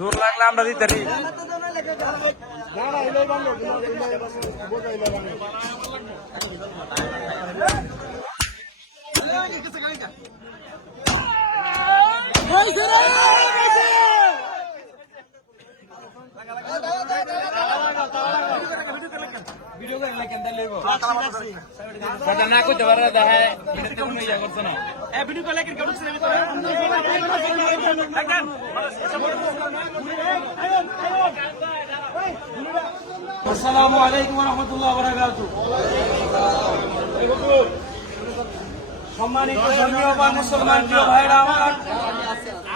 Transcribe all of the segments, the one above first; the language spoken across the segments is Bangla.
জোর লাগলে আমরা দিতে পারি। না করতে পারে দেখে ইয়া করছে না। আসসালামু আলাইকুম ওয়া রাহমাতুল্লাহি ওয়া বারাকাতুহু। সম্মানিত ধর্মীয় বা মুসলমান প্রিয় ভাইরা আমার,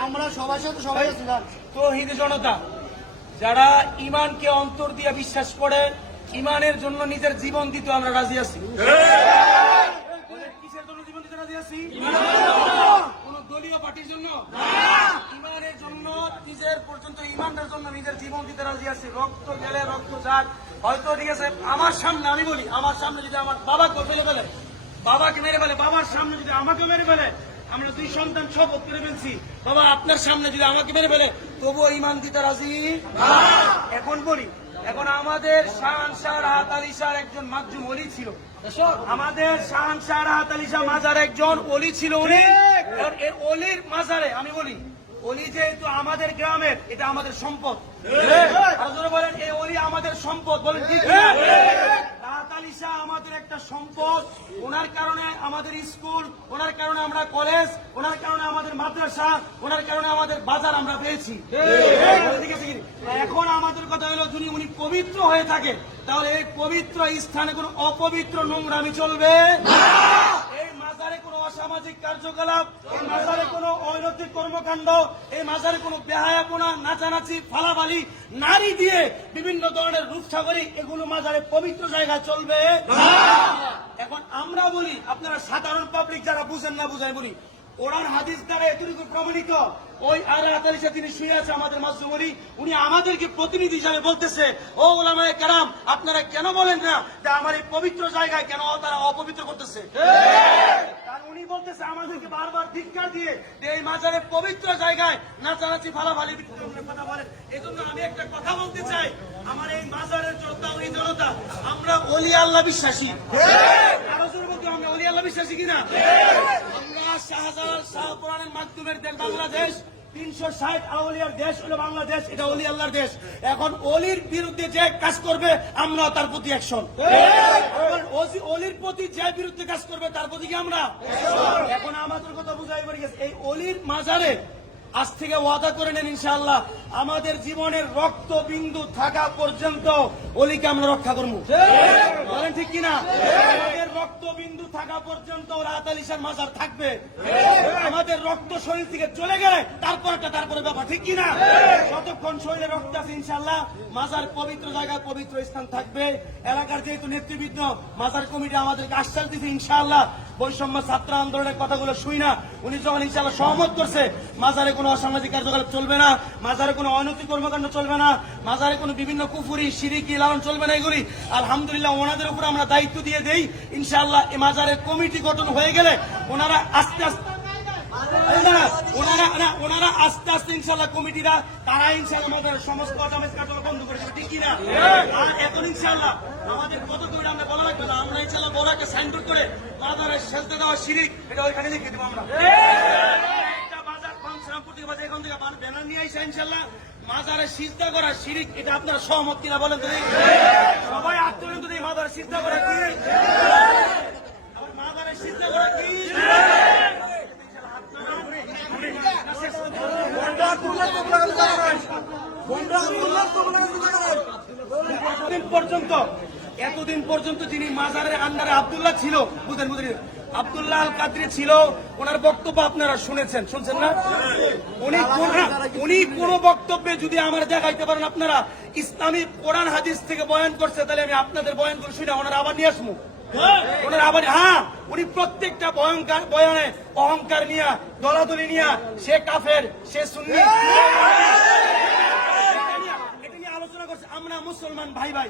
আমরা সবার সাথে সবাই ছিলাম তৌহিদি জনতা, যারা ইমানকে অন্তর দিয়ে বিশ্বাস করে ইমানের জন্য নিজের জীবন দিতে আমরা রাজি আছি। কিসের জন্য জীবন দিতে রাজি আছি? কোন দলীয় পার্টির জন্য? ইমানের জন্য, নিজের পর্যন্ত ইমানের জন্য নিজের জীবন দিতে রাজি আছি। রক্ত গেলে রক্ত যাক, হয়তো ঠিক আছে আমার সামনে, আমি বলি আমার সামনে যদি আমার বাবাকে ফেলে ফেলে, বাবাকে মেরে ফেলে, বাবার সামনে যদি আমাকে মেরে ফেলে, আমরা দুই সন্তান শপথ করে ফেলছি, বাবা আপনার সামনে যদি আমাকে মেরে ফেলে তবুও ইমান দিতে রাজি। এখন বলি, এখন আমাদের শাহনশাহ রাহাত আলী শাহ একজন মাকজুম ওলি ছিল। আমাদের শাহনশাহ রাহাত আলী শাহ মাজার একজন ওলি ছিল। উনি ওলির মাজারে, আমি বলি ওলি যেহেতু আমাদের গ্রামের, এটা আমাদের সম্পদ। বলেন এই ওলি আমাদের সম্পদ, বলেন ঠিক না? রাহাত আলী শাহ আমাদের একটা সম্পদ। ওনার কারণে আমাদের স্কুল, ওনার কারণে আমরা কলেজ, ওনার কারণে আমাদের মাদ্রাসা, ওনার কারণে আমাদের বাজার আমরা পেয়েছি। এখন আমাদের কথা হলো, যদি উনি পবিত্র হয়ে থাকে তাহলে এই পবিত্র স্থানে কোনো অপবিত্র নোংরামি চলবে না। এই মাজারে কোনো অসামাজিক কার্যকলাপ, এই মাজারে কোনো অনৈতিক কর্মকাণ্ড, এই মাজারে কোনো বেহায়াপনা, নাচানাচি, ফালাফালি, নারী দিয়ে বিভিন্ন ধরনের রূপসাগরী, এগুলো মাজারে পবিত্র জায়গা চলবে না। এখন আমরা বলি, আপনারা সাধারণ পাবলিক যারা বুঝেন না বুঝাই বলি, কোরআন হাদিস দ্বারা এতটুকু প্রমাণিত, ওই রাহাত আলী শাহ তিনি শুয়ে আছে আমাদের মাঝে, উনি আমাদেরকে প্রতিনিধি হিসাবে বলতেছে, ও ওলামায়ে কেরাম আপনারা কেন বলেন না যে আমার এই পবিত্র জায়গায় কেন তারা অপবিত্র করতেছে? উনি বলতেছে আমাদেরকে বারবার ধিক্কার দিয়ে যে এই মাজারের পবিত্র জায়গায় নাচানাচি ফালাফালি কথা বলেন। এই জন্য আমি একটা কথা বলতে চাই, আমার এই মাজারের জনতা, আমরা ওলি আল্লাহ বিশ্বাসী। আলোচনার মধ্যে আমরা ওলি আল্লাহ বিশ্বাসী কিনা? আমরা শাহজালাল শাহপুরানের মাধ্যমের দেশ বাংলাদেশ, 360 আউলিয়ার দেশ হলো বাংলাদেশ, এটা ওলি আল্লাহর দেশ। এখন ওলির বিরুদ্ধে যে কাজ করবে আমরা তার প্রতি অ্যাকশন। ওলির প্রতি যে বিরুদ্ধে কাজ করবে তার প্রতি কি আমরা? এখন আমাদের কথা বুঝাই পড়ে গেছে, এই ওলির মাজারে আজ থেকে ওয়াদা করে নেন ইনশাআল্লাহ আমাদের জীবনের রক্ত বিন্দু থাকা পর্যন্ত ওলিকে আমরা রক্ষা করবো। বলেন ঠিক কিনা? আমাদের রক্ত বিন্দু থাকা পর্যন্ত রাহাত আলী শাহর মাজার থাকবে। আমাদের রক্ত শরীর থেকে চলে গেলে তারপরে ব্যাপার, ঠিক কিনা? যতক্ষণ শরীরে রক্ত আছে ইনশাআল্লাহ মাজার পবিত্র জায়গায় পবিত্র স্থান থাকবে। এলাকার যেহেতু নেতৃবৃন্দ, মাজার কমিটি আমাদেরকে আশ্বাস দিচ্ছে ইনশাআল্লাহ বৈষম্য ছাত্র আন্দোলনের কথাগুলো শুই না, উনি যখন ইনশাআল্লাহ সহমত করছে মাজারে কোনো অসামাজিক কার্যকলাপ চলবে না, মাজারে কোনো অনৈতিক কর্মকাণ্ড চলবে না, মাজারে কোনো বিভিন্ন কুফুরি শিরিকি লালন চলবে না, এগুলি আলহামদুলিল্লাহ ওনাদের উপর আমরা দায়িত্ব দিয়ে দেই। ইনশাআল্লাহ এই মাজারের কমিটি গঠন হয়ে গেলে ওনারা আস্তে আস্তে ইনশাআল্লাহ কমিটিরা তারা ইনশাআল্লাহ আমাদের সমস্ত অসামাজিক কার্যকলাপ বন্ধ করে দেবে, ঠিক কিনা? আর এখন ইনশাআল্লাহ আমাদের কত কমিটি আমরা বলা লাগবে না, আমরা ইনশাআল্লাহ বড় একটা সাইনবোর্ড করে মাজারে সেজদা দেওয়া শিরিক, এটা ওইখানে লিখে দেবো আমরা। এখান থেকে ব্যানার নিয়ে আসে ইনশাআল্লাহ মাজারে সিজদা করা শিরিক, এটা আপনারা সহমত কিনা বলেন তো? সবাই আত্মীয় যদি মাজারে সিজদা করা কি? মাজারে সিজদা করা কি? এতদিন পর্যন্ত যিনি মাজারের আন্ডারে আব্দুল্লাহ ছিল, বুঝেন আব্দুল্লাহ আল কাদরি ছিল, ওনার বক্তব্য আপনারা শুনছেন না? উনি কোন বক্তব্যে যদি আমার দেখাইতে পারেন আপনারা ইসলামী কোরআন হাদিস থেকে বয়ান করছে, তাহলে আমি আপনাদের বয়ান করে শুনে ওনারা আবার নিয়ে আসবো। উনি প্রত্যেকটা বয়ানে অহংকার নিয়ে, দলাদলি নিয়ে, সে কাফের, সে সুন্নি, আলোচনা করছে। আমরা মুসলমান ভাই ভাই,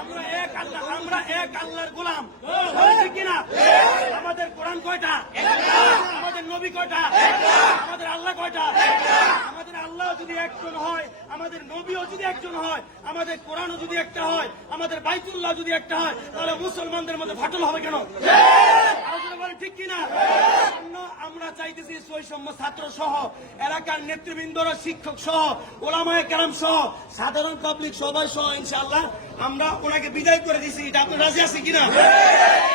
আমরা এক আল্লাহর গোলাম, কিনা? আমাদের কোরআন কয়টা? আমাদের নবী কয়টা? আমাদের আল্লাহ কয়টা? আমাদের আল্লাহ যদি একজন হয়, আমাদের নবীও যদি একজন হয়, আমাদের কোরআনও যদি একটা হয়, আমাদের বাইতুল্লাহ যদি একটা হয়, তাহলে মুসলমানদের মধ্যে ফাটল হবে কেন? আলোচনা বলেন ঠিক কিনা? আমরা চাইতেছি বৈষম্য ছাত্র সহ এলাকার নেতৃবৃন্দরা, শিক্ষক সহ, ওলামায়ে কেরাম সহ, সাধারণ পাবলিক সবাই সহ ইনশাআল্লাহ আমরা ওনাকে বিদায় করে দিছি। এটা আপনি রাজি আছেন কিনা?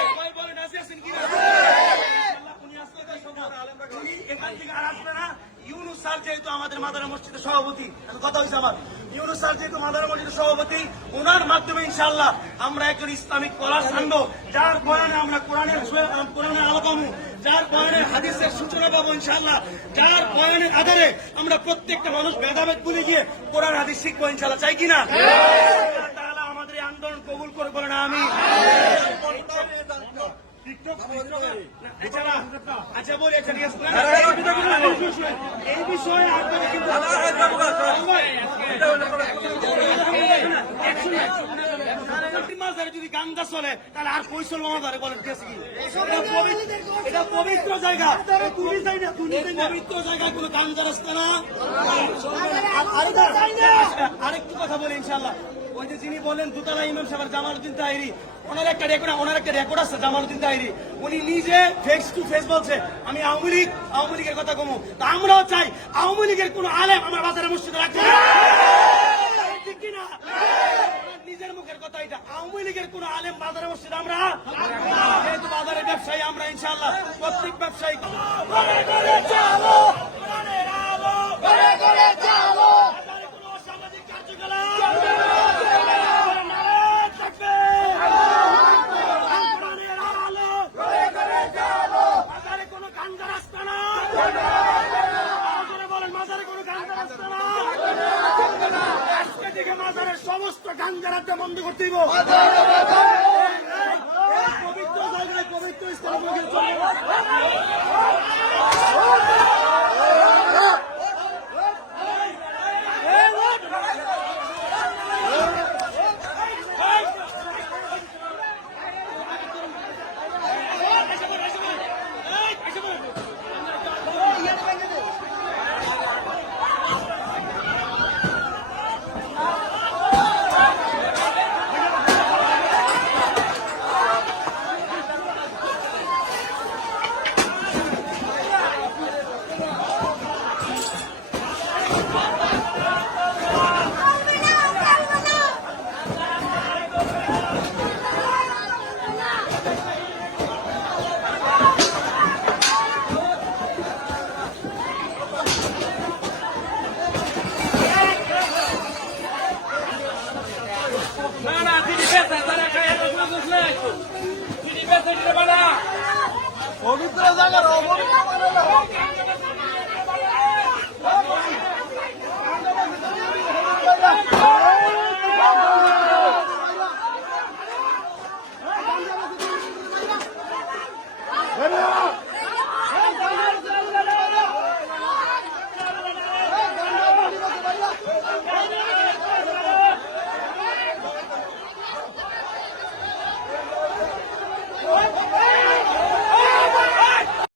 সবাই বলেন রাজি আছেন কিনা? ইনশাআল্লাহ উনি আসলে তো সবার উনি এখান থেকে আর আসবে না। ইউনুস স্যার যেহেতু আমাদের মাদার মসজিদের সভাপতি, কথা হয়েছে আমার, ইউনুস স্যার যেহেতু মাদার মসজিদের সভাপতি, ওনার মাধ্যমে ইনশাআল্লাহ আমরা একজন ইসলামিক কলার আনবো, যার বয়ানে আমরা কোরআনের আলো পাবো, যার বয়ানের হাদিসের সূচনা পাবো ইনশাআল্লাহ, যার বয়ানের আধারে আমরা প্রত্যেকটা মানুষ ভেদাভেদ ভুলে গিয়ে কোরআন হাদিস শিখবো ইনশাআল্লাহ। চাই কিনা? আল্লাহ তাআলা আমাদের এই আন্দোলন কবুল করে বলেন আমিন। আচ্ছা বলি, আচ্ছা ঠিক আছে, এই বিষয়ে আপনাদের কিন্তু মাজারে যদি গান্দা চলে তাহলে আর কই চলবো মাজারে? বলেন গেছে কি? এটা পবিত্র জায়গা, পবিত্র জায়গায় কোনো গান্দা রাস্তা না। আরেকটু কথা বলি ইনশাআল্লাহ, ওই যে যিনি বলেন দুতলা ইমাম সাহেব জামালউদ্দিন তাহিরি, ওনার একটা রেকর্ড আছে জামালউদ্দিন তাহিরি, উনি নিজে ফেস টু ফেস বলছে আমি আওয়ামী লীগের কথা কমু। তা আমরাও চাই আওয়ামী লীগের কোন আলেম আমার বাজারে মসজিদে রাখবে না, ঠিক কিনা? নিজের মুখের কথা এটা, আওয়ামী লীগের কোন আলেম বাজারে মসজিদ আমরা, যেহেতু বাজারে ব্যবসায়ী আমরা ইনশাআল্লাহ প্রত্যেক ব্যবসায়ী কোনো অসামাজিক কার্যকলাপ মাজারের সমস্ত গাঞ্জারাতে বন্ধ করতে দিব। পবিত্র জায়গায় পবিত্র স্থানে